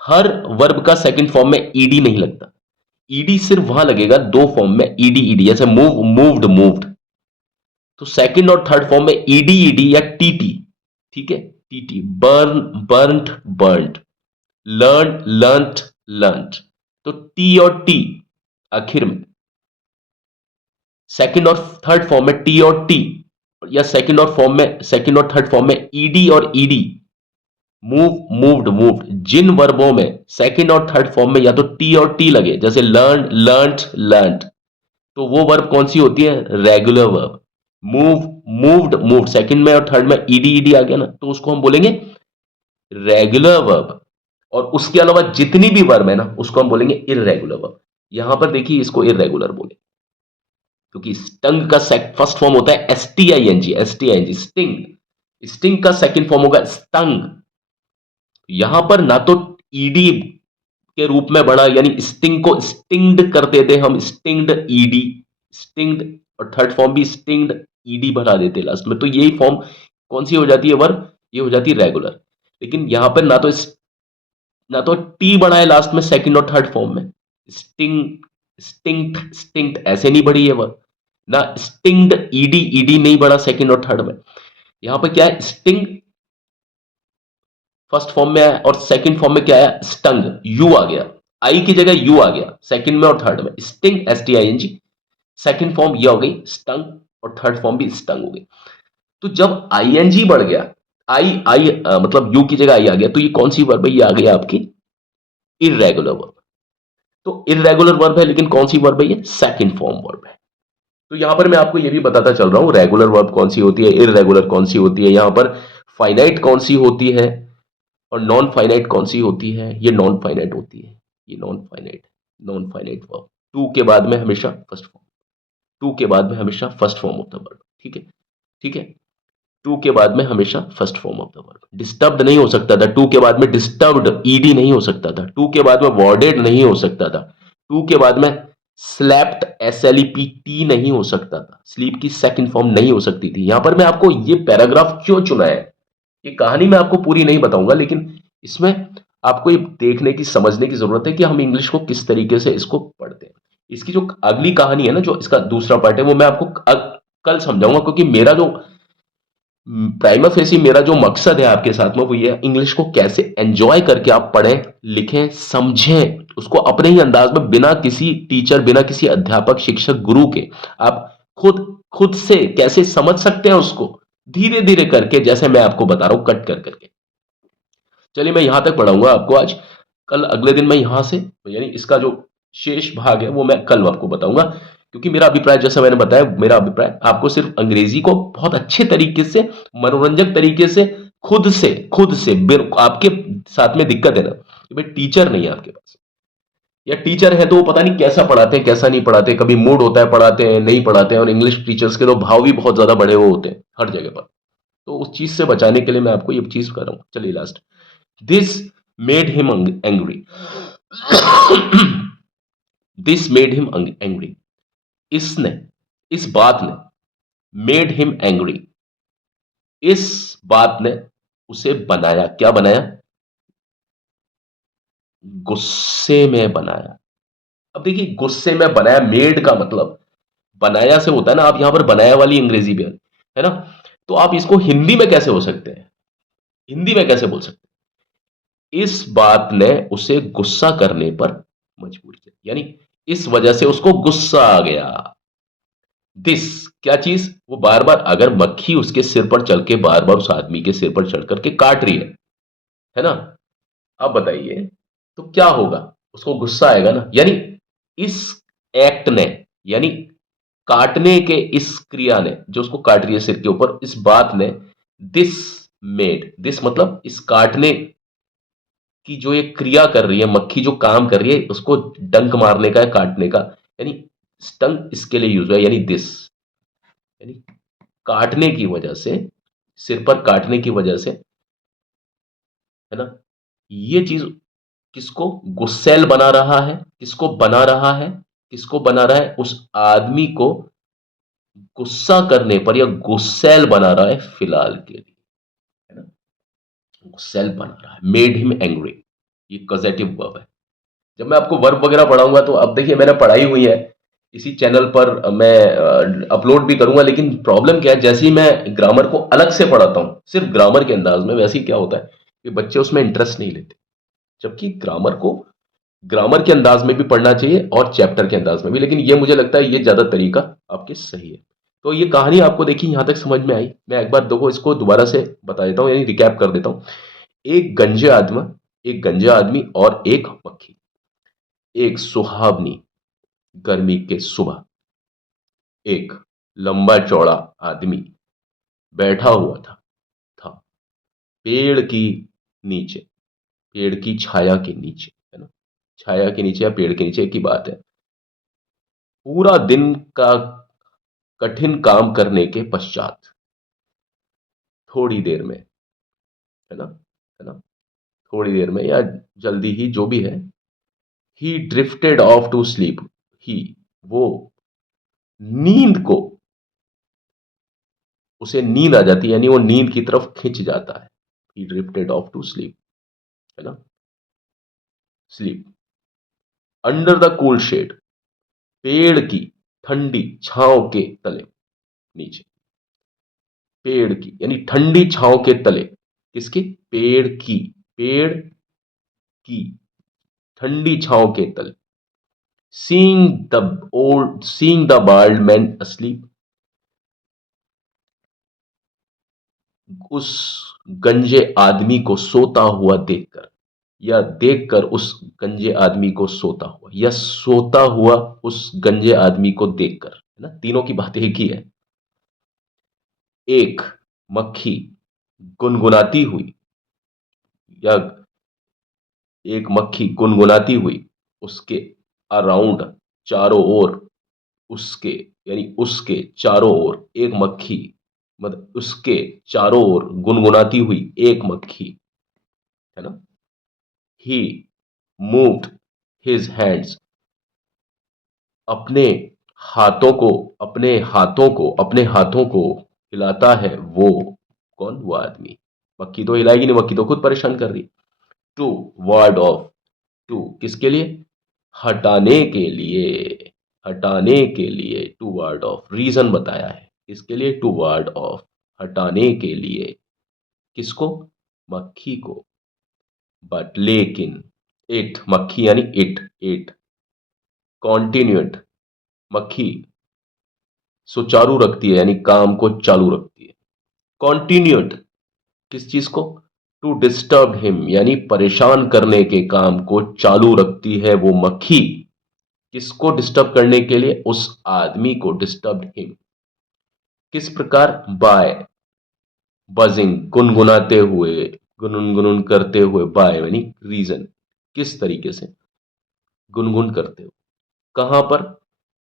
हर वर्ब का सेकंड फॉर्म में ईडी नहीं लगता। ईडी सिर्फ वहां लगेगा दो फॉर्म में, ईडी ईडी, जैसे मूव, मूव्ड, मूव्ड। तो सेकंड और थर्ड फॉर्म में ईडी ईडी या टीटी। ठीक है, TT. Burn, burnt, burnt. Learn, learnt, learnt. तो टी और टी आखिर में। सेकंड और थर्ड फॉर्म में टी और टी, या सेकंड और फॉर्म में, सेकंड और थर्ड फॉर्म में ईडी और ईडी। Move, moved, moved. जिन वर्बों में सेकंड और थर्ड फॉर्म में या तो टी और टी लगे, जैसे लर्न, लर्नट, लर्नट, तो वो वर्ब कौन सी होती है? Regular verb. Move, moved, moved, second में और थर्ड में ईडी ईडी आ गया ना, तो उसको हम बोलेंगे रेगुलर वर्ब। और उसके अलावा जितनी भी वर्ब है ना, उसको हम बोलेंगे इररेगुलर वर्ब। यहां पर देखिए इसको इररेगुलर बोले, क्योंकि स्टंग का फर्स्ट फॉर्म होता है एसटीआईएनजी, एसटीआईएनजी, स्टिंग। स्टिंग का सेकंड फॉर्म होगा स्टंग। यहां पर ना तो ईडी के रूप में बढ़ा, यानी स्टिंग को स्टिंग्ड करते थे हम, स्टिंग्ड ईडी, स्टिंग्ड। और थर्ड फॉर्म भी स्टिंग्ड, ईडी बढ़ा देते लास्ट में, तो यही फॉर्म कौन सी हो जाती है वर्ब? ये हो जाती है रेगुलर। लेकिन यहां पर ना तो टी बढ़ा है लास्ट में सेकंड और थर्ड फॉर्म में। स्टिंग, स्टिंक्ट, स्टिंक्ट ऐसे नहीं बढ़ी है वर्ब। ना स्टिंग्ड, ईडी ईडी नहीं बढ़ा सेकंड और थर्ड में। यहां पर क्या है? स्टिंग फर्स्ट फॉर्म में आया, और सेकंड फॉर्म में क्या आया? स्टंग, यू आ गया। आई की जगह यू आ गया सेकंड में और थर्ड में। Sting, s t i n g, second form ये हो गई स्टंग, और थर्ड फॉर्म भी स्टंग हो गई। तो जब आईएनजी बढ़ गया, आई आई मतलब यू की जगह आई आ गया, तो ये कौन सी वर्ब है? ये आ गई आपकी इररेगुलर वर्ब। तो इर्रेगुलर वर्ब है, लेकिन कौन सी वर्ब है? ये सेकंड फॉर्म वर्ब है। तो यहां पर मैं आपको ये भी बताता चल रहा हूं, रेगुलर वर्ब कौन सी होती है, इर्रेगुलर कौन सी होती है, यहां पर फाइनाइट कौन सी होती है और नॉन फाइनाइट कौन सी होती है। ये नॉन फाइनाइट होती है, ये नॉन फाइनाइट वर्ब। टू के बाद में हमेशा फर्स्ट फॉर्म, टू के बाद में हमेशा first form of the verb. ठीक है, ठीक है। टू के बाद में हमेशा first form of the verb. Disturbed नहीं हो सकता था, टू के बाद में डिस्टर्ब्ड ईडी नहीं हो सकता था, टू के बाद में वॉर्डेड नहीं हो सकता था, टू के बाद में स्लैप्ड SLEPT नहीं हो सकता था, स्लीप की सेकंड फॉर्म नहीं हो सकती थी। यहां पर मैं आपको ये पैराग्राफ क्यों चुना है, ये कहानी मैं आपको पूरी नहीं बताऊंगा, लेकिन इसमें आपको ये देखने की, समझने की जरूरत है कि हम इंग्लिश को किस तरीके से इसको पढ़ते हैं। इसकी जो अगली कहानी है ना, जो इसका दूसरा पार्ट है, वो मैं आपको कल समझाऊंगा, क्योंकि मेरा जो प्राइमा फेसी मेरा जो मकसद है आपके साथ में, वो ये है इंग्लिश को कैसे एंजॉय करके आप पढ़ें, लिखें, समझें उसको अपने ही अंदाज में, बिना किसी टीचर, बिना किसी अध्यापक, शिक्षक, गुरु के। आप खुद खुद से कैसे समझ सकते हैं उसको, धीरे धीरे करके, जैसे मैं आपको बता रहा हूं, कट कर करके। चलिए, मैं यहां तक पढ़ाऊंगा आपको आज। कल अगले दिन मैं यहां से, यानी इसका जो शेष भाग है वो मैं कल आपको बताऊंगा, क्योंकि मेरा अभिप्राय, जैसा मैंने बताया, मेरा अभिप्राय आपको सिर्फ अंग्रेजी को बहुत अच्छे तरीके से, मनोरंजक तरीके से, खुद से आपके साथ में दिक्कत है ना कि भाई टीचर नहीं है आपके पास, या टीचर है तो वो पता नहीं कैसा पढ़ाते हैं, कैसा नहीं पढ़ाते, कभी मूड होता है पढ़ाते हैं, नहीं पढ़ाते हैं, और इंग्लिश टीचर्स के तो भाव भी बहुत ज्यादा बढ़े हुए होते हैं हर जगह पर। तो उस चीज से बचाने के लिए मैं आपको ये चीज कर रहा हूं। चलिए, last, this made him angry. This made him angry. इसने, इस बात ने, मेड हिम एंग्री, इस बात ने उसे बनाया, क्या बनाया? गुस्से में बनाया। अब देखिए, गुस्से में बनाया, मेड का मतलब बनाया से होता है ना, आप यहां पर बनाया वाली अंग्रेजी भी है ना, तो आप इसको हिंदी में कैसे हो सकते हैं, हिंदी में कैसे बोल सकते हैं? इस बात ने उसे गुस्सा करने पर मजबूर किया, यानी इस वजह से उसको गुस्सा आ गया। दिस, क्या चीज? वो बार बार, अगर मक्खी उसके सिर पर चल के बार बार उस आदमी के सिर पर चढ़ करके काट रही है ना, अब बताइए तो क्या होगा? उसको गुस्सा आएगा ना, यानी इस एक्ट ने, यानी काटने के इस क्रिया ने, जो उसको काट रही है सिर के ऊपर, इस बात ने, दिस मेड, दिस मतलब इस काटने की जो ये क्रिया कर रही है, मक्खी जो काम कर रही है, उसको डंक मारने का है, काटने का, यानी स्टंग इसके लिए यूज हुआ है, यानी दिस, यानी काटने की वजह से, सिर पर काटने की वजह से, है ना, ये चीज किसको गुस्सैल बना रहा है, किसको बना रहा है, किसको बना रहा है? उस आदमी को गुस्सा करने पर, या गुस्सैल बना रहा है फिलहाल के लिए, है ना, गुस्सैल बना रहा है, मेड हिम एंग्री, ये कॉजेटिव वर्ब है। जब मैं आपको वर्ब वगैरह पढ़ाऊंगा तो अब देखिए, मैंने पढ़ाई हुई है इसी चैनल पर, मैं अपलोड भी करूंगा, लेकिन प्रॉब्लम क्या है, जैसे ही मैं ग्रामर को अलग से पढ़ाता हूं सिर्फ ग्रामर के अंदाज में, वैसे ही क्या होता है कि बच्चे उसमें इंटरेस्ट नहीं लेते, जबकि ग्रामर को ग्रामर के अंदाज में भी पढ़ना चाहिए और चैप्टर के अंदाज में भी, लेकिन ये मुझे लगता है ये ज्यादा तरीका आपके सही है। तो ये कहानी आपको देखी यहां तक समझ में आई? मैं एक बार देखो इसको दोबारा से बता देता हूं, यानी रिकैप कर देता हूं। एक गंजे आदमी, एक गंजा आदमी और एक मक्खी। एक सुहावनी गर्मी के सुबह, एक लंबा चौड़ा आदमी बैठा हुआ था पेड़ की नीचे, पेड़ की छाया के नीचे, है ना, छाया के नीचे या पेड़ के नीचे की बात है। पूरा दिन का कठिन काम करने के पश्चात, थोड़ी देर में, है ना, थोड़ी देर में या जल्दी ही, जो भी है, he drifted off to sleep, ही, वो नींद को, उसे नींद आ जाती है, यानी वो नींद की तरफ खिंच जाता है। He drifted off to sleep, है ना, sleep, under the cool shade, पेड़ की ठंडी छांव के तले, नीचे, पेड़ की यानी ठंडी छांव के तले, किसके? पेड़ की, पेड़ की ठंडी छांव के तले, seeing the bald man asleep, उस गंजे आदमी को सोता हुआ देखकर, या देखकर उस गंजे आदमी को सोता हुआ, या सोता हुआ उस गंजे आदमी को देखकर, है ना, तीनों की बात एक ही है। एक मक्खी गुनगुनाती हुई, या एक मक्खी गुनगुनाती हुई उसके अराउंड, चारों ओर, उसके यानी उसके चारों ओर एक मक्खी, मतलब उसके चारों ओर गुनगुनाती हुई एक मक्खी, है ना। ही मूव्ड हिज हैंड्स, अपने अपने हाथों को हिलाता है वो, कौन, वो आदमी। मक्खी तो हिलाएगी नहीं, मक्खी तो खुद परेशान कर रही। टू वार्ड ऑफ, टू किसके लिए, हटाने के लिए, हटाने के लिए, टू वार्ड ऑफ, रीजन बताया है इसके लिए, टू वार्ड ऑफ, हटाने के लिए, किसको, मक्खी को। बट लेकिन, इट, मक्खी यानी इट कॉन्टिन्यूड, मक्खी सुचारू रखती है यानी काम को चालू रखती है। कॉन्टिन्यूड, किस चीज को, टू डिस्टर्ब हिम यानी परेशान करने के काम को चालू रखती है वो मक्खी, किसको डिस्टर्ब करने के लिए, उस आदमी को, डिस्टर्ब हिम, किस प्रकार, बाय बजिंग, गुनगुनाते हुए, गुनगुन करते हुए, बाय यानी रीजन, किस तरीके से, गुनगुन करते हुए, कहां पर,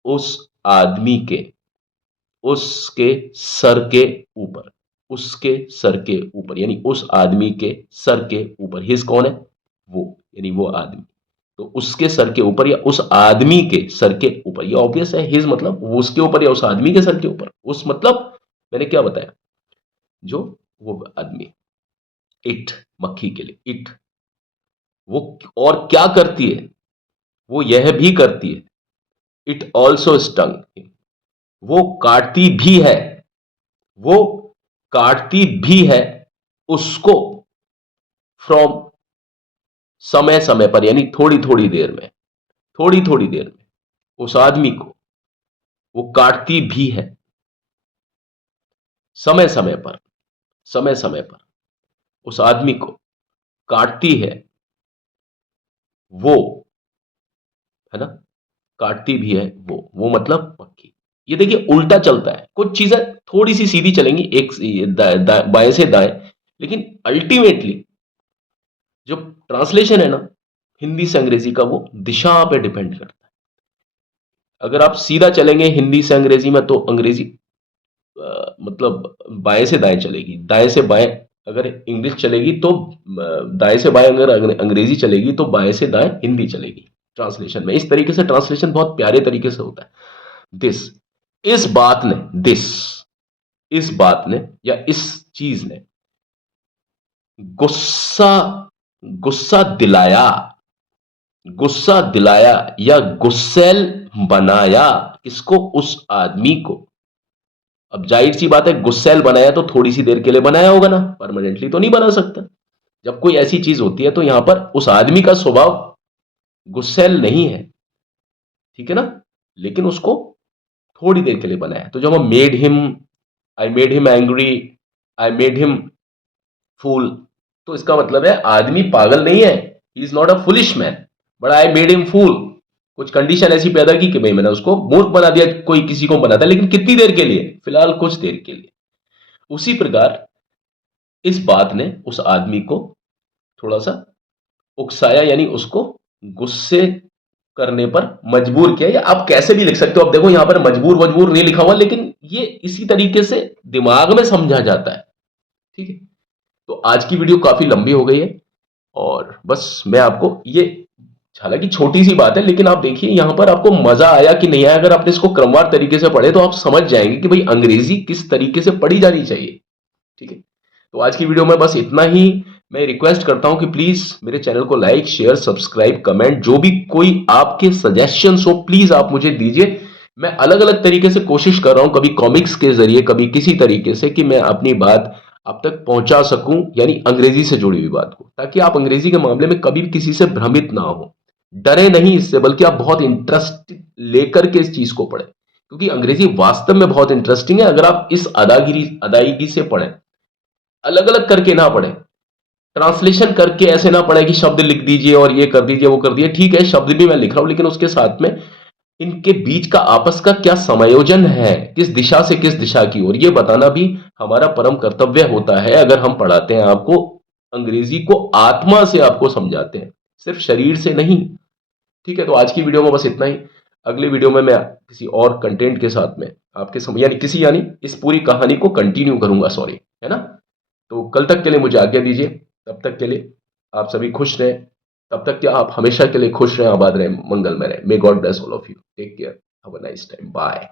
उस आदमी के, उसके सर के ऊपर, उसके सर के ऊपर यानी उस आदमी के सर के ऊपर, हिज कौन है, वो, यानी वो आदमी, तो उसके सर के ऊपर या उस आदमी के सर के ऊपर, ये ऑब्वियस है, हिज मतलब वो उसके ऊपर या उस आदमी के सर के ऊपर, उस मतलब मैंने क्या बताया, जो वो आदमी, इट, मक्खी के लिए इट, वो और क्या करती है, वो यह भी करती है, इट ऑल्सो स्टंग, वो काटती भी है, वो काटती भी है उसको, फ्रॉम, समय समय पर यानी थोड़ी थोड़ी देर में, थोड़ी थोड़ी देर में उस आदमी को वो काटती भी है, समय समय पर, समय समय पर उस आदमी को काटती है वो, है ना, काटती भी है वो मतलब मक्खी। ये देखिए उल्टा चलता है, कुछ चीजें थोड़ी सी सीधी चलेंगी, एक बाएं से दाएं, लेकिन अल्टीमेटली जो ट्रांसलेशन है ना हिंदी से अंग्रेजी का, वो दिशा पे डिपेंड करता है। अगर आप सीधा चलेंगे हिंदी से अंग्रेजी में तो अंग्रेजी मतलब बाएं से दाएं चलेगी, दाएं से बाएं अगर इंग्लिश चलेगी तो दाएं से बाएं अगर अंग्रेजी चलेगी तो बाएं से दाएं हिंदी चलेगी ट्रांसलेशन में। इस तरीके से ट्रांसलेशन बहुत प्यारे तरीके से होता है। दिस, इस बात ने, दिस, इस बात ने या इस चीज ने गुस्सा, गुस्सा दिलाया, गुस्सा दिलाया या गुस्सैल बनाया, किसको, उस आदमी को। अब जाहिर सी बात है, गुस्सैल बनाया तो थोड़ी सी देर के लिए बनाया होगा ना, परमानेंटली तो नहीं बना सकता। जब कोई ऐसी चीज होती है तो यहां पर उस आदमी का स्वभाव गुस्सैल नहीं है, ठीक है ना, लेकिन उसको थोड़ी देर के लिए बनाया। तो जब हम made him, I made him angry, I made him fool, तो इसका मतलब है आदमी पागल नहीं है, he is not a foolish man, but I made him fool. कुछ कंडीशन ऐसी पैदा की कि भाई मैंने उसको मूर्ख बना दिया, कोई किसी को बनाता है, लेकिन कितनी देर के लिए, फिलहाल कुछ देर के लिए। उसी प्रकार इस बात ने उस आदमी को थोड़ा सा उकसाया यानी उसको गुस्से करने पर मजबूर किया, या आप कैसे भी लिख सकते हो। अब देखो यहां पर मजबूर मजबूर नहीं लिखा हुआ, लेकिन ये इसी तरीके से दिमाग में समझा जाता है, ठीक है। तो आज की वीडियो काफी लंबी हो गई है और बस मैं आपको ये, हालांकि छोटी सी बात है लेकिन आप देखिए यहां पर आपको मजा आया कि नहीं आया। अगर आपने इसको क्रमवार तरीके से पढ़े तो आप समझ जाएंगे कि भाई अंग्रेजी किस तरीके से पढ़ी जानी चाहिए, ठीक है। तो आज की वीडियो में बस इतना ही। मैं रिक्वेस्ट करता हूं कि प्लीज मेरे चैनल को लाइक, शेयर, सब्सक्राइब, कमेंट, जो भी कोई आपके सजेशंस हो प्लीज आप मुझे दीजिए। मैं अलग अलग तरीके से कोशिश कर रहा हूं, कभी कॉमिक्स के जरिए, कभी किसी तरीके से, कि मैं अपनी बात आप तक पहुंचा सकूं, यानी अंग्रेजी से जुड़ी हुई बात को, ताकि आप अंग्रेजी के मामले में कभी भी किसी से भ्रमित ना हो, डरे नहीं इससे, बल्कि आप बहुत इंटरेस्ट लेकर के इस चीज को पढ़ें, क्योंकि अंग्रेजी वास्तव में बहुत इंटरेस्टिंग है। अगर आप इस अदागिरी अदायगी से पढ़ें, अलग अलग करके ना पढ़ें, ट्रांसलेशन करके ऐसे ना पड़े कि शब्द लिख दीजिए और ये कर दीजिए वो कर दीजिए। ठीक है, शब्द भी मैं लिख रहा हूं, लेकिन उसके साथ में इनके बीच का आपस का क्या समायोजन है, किस दिशा से किस दिशा की ओर, ये बताना भी हमारा परम कर्तव्य होता है अगर हम पढ़ाते हैं आपको। अंग्रेजी को आत्मा से आपको समझाते हैं, सिर्फ शरीर से नहीं। ठीक है, तो आज की वीडियो में बस इतना ही। अगली वीडियो में मैं किसी और कंटेंट के साथ में आपके यानी किसी यानी इस पूरी कहानी को कंटिन्यू करूंगा, सॉरी, है ना। तो कल तक के लिए मुझे आज्ञा दीजिए। तब तक के लिए आप सभी खुश रहें। तब तक क्या, आप हमेशा के लिए खुश रहें, आबाद रहें, मंगलमय रहें। May God bless all of you. Take care. Have a nice time. Bye.